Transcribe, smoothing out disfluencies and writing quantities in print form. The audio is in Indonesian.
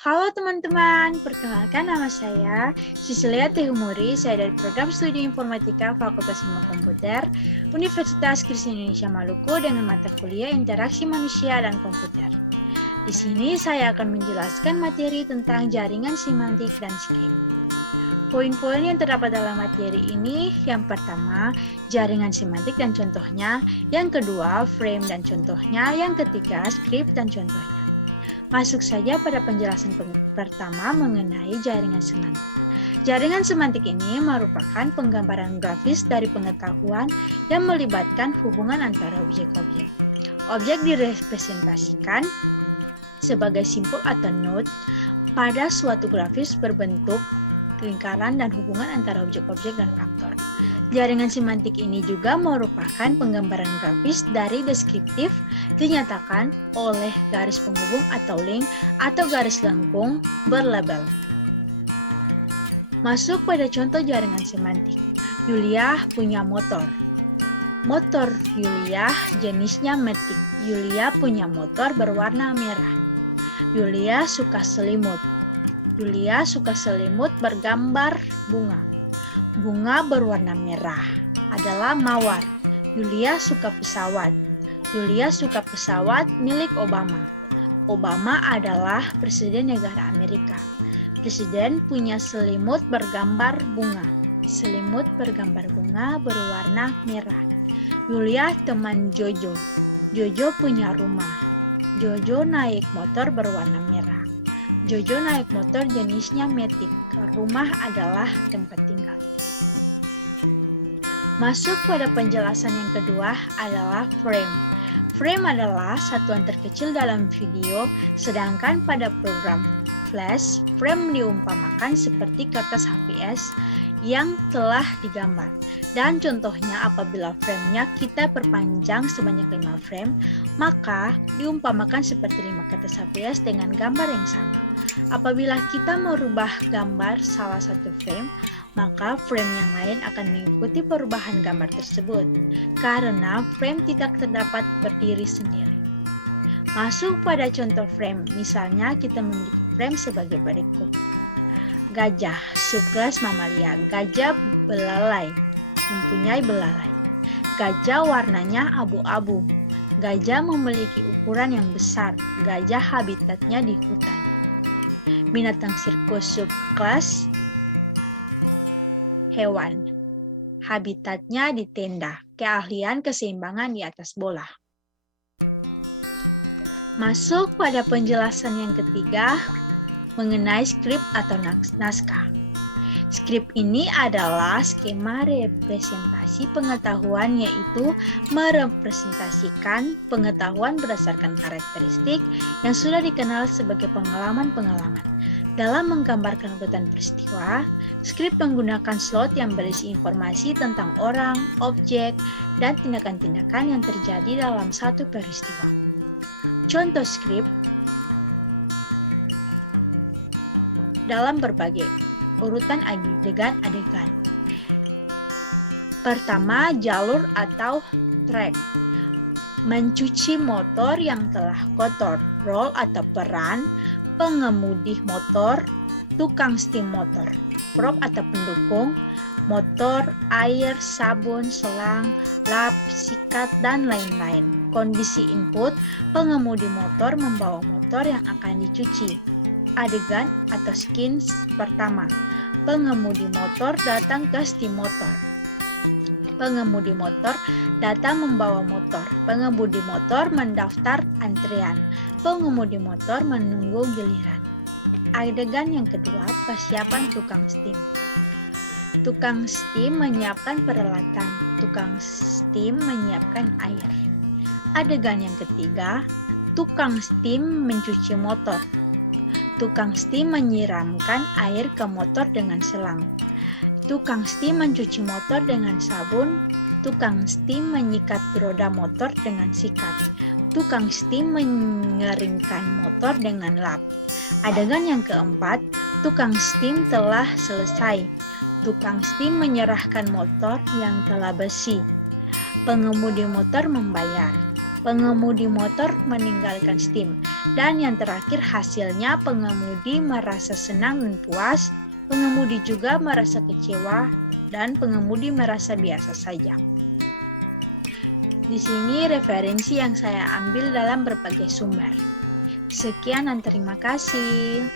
Halo teman-teman, perkenalkan nama saya Sisilia Tehumuri, saya dari Program Studi Informatika Fakultas Ilmu Komputer, Universitas Kristen Indonesia Maluku dengan mata kuliah Interaksi Manusia dan Komputer. Di sini saya akan menjelaskan materi tentang jaringan semantik dan skrip. Poin-poin yang terdapat dalam materi ini, yang pertama, jaringan semantik dan contohnya, yang kedua, frame dan contohnya, yang ketiga, skrip dan contohnya. Masuk saja pada penjelasan pertama mengenai jaringan semantik. Jaringan semantik ini merupakan penggambaran grafis dari pengetahuan yang melibatkan hubungan antara objek-objek. Objek direpresentasikan sebagai simpul atau node pada suatu grafis berbentuk lingkaran dan hubungan antara objek-objek dan faktor. Jaringan semantik ini juga merupakan penggambaran grafis dari deskriptif dinyatakan oleh garis penghubung atau link atau garis lengkung berlabel. Masuk pada contoh jaringan semantik. Yulia punya motor. Motor Yulia jenisnya matic. Yulia punya motor berwarna merah. Yulia suka selimut. Yulia suka selimut bergambar bunga. Bunga berwarna merah adalah mawar. Yulia suka pesawat. Yulia suka pesawat milik Obama. Obama adalah presiden negara Amerika. Presiden punya selimut bergambar bunga. Selimut bergambar bunga berwarna merah. Yulia teman Jojo. Jojo punya rumah. Jojo naik motor berwarna merah. Jojo naik motor jenisnya matic. Rumah adalah tempat tinggal. Masuk pada penjelasan yang kedua adalah frame. Frame adalah satuan terkecil dalam video, sedangkan pada program Flash, frame diumpamakan seperti kertas HVS yang telah digambar. Dan contohnya apabila framenya kita perpanjang sebanyak 5 frame, maka diumpamakan seperti 5 kertas HVS dengan gambar yang sama. Apabila kita merubah gambar salah satu frame, maka frame yang lain akan mengikuti perubahan gambar tersebut, karena frame tidak terdapat berdiri sendiri. Masuk pada contoh frame, misalnya kita memiliki frame sebagai berikut. Gajah, subkelas mamalia. Gajah belalai, mempunyai belalai. Gajah warnanya abu-abu. Gajah memiliki ukuran yang besar. Gajah habitatnya di hutan. Binatang sirkus subkelas hewan. Habitatnya di tenda. Keahlian keseimbangan di atas bola. Masuk pada penjelasan yang ketiga mengenai skrip atau naskah. Skrip ini adalah skema representasi pengetahuan, yaitu merepresentasikan pengetahuan berdasarkan karakteristik yang sudah dikenal sebagai pengalaman-pengalaman. Dalam menggambarkan urutan peristiwa, skrip menggunakan slot yang berisi informasi tentang orang, objek, dan tindakan-tindakan yang terjadi dalam satu peristiwa. Contoh skrip dalam berbagai urutan adegan-adegan. Pertama, jalur atau track. Mencuci motor yang telah kotor. Role atau peran pengemudi motor, tukang setim motor. Prop atau pendukung, motor, air, sabun, selang, lap, sikat, dan lain-lain. Kondisi input, pengemudi motor membawa motor yang akan dicuci. Adegan atau scenes pertama, pengemudi motor datang ke steam motor. Pengemudi motor datang membawa motor. Pengemudi motor mendaftar antrean. Pengemudi motor menunggu giliran. Adegan yang kedua, persiapan tukang steam. Tukang steam menyiapkan peralatan. Tukang steam menyiapkan air. Adegan yang ketiga, tukang steam mencuci motor. Tukang steam menyiramkan air ke motor dengan selang. Tukang steam mencuci motor dengan sabun. Tukang steam menyikat roda motor dengan sikat. Tukang steam mengeringkan motor dengan lap. Adegan yang keempat, tukang steam telah selesai. Tukang steam menyerahkan motor yang telah bersih. Pengemudi motor membayar. pengemudi motor meninggalkan steam. Dan yang terakhir hasilnya pengemudi merasa senang dan puas, pengemudi juga merasa kecewa, dan pengemudi merasa biasa saja. Di sini referensi yang saya ambil dalam berbagai sumber. Sekian dan terima kasih.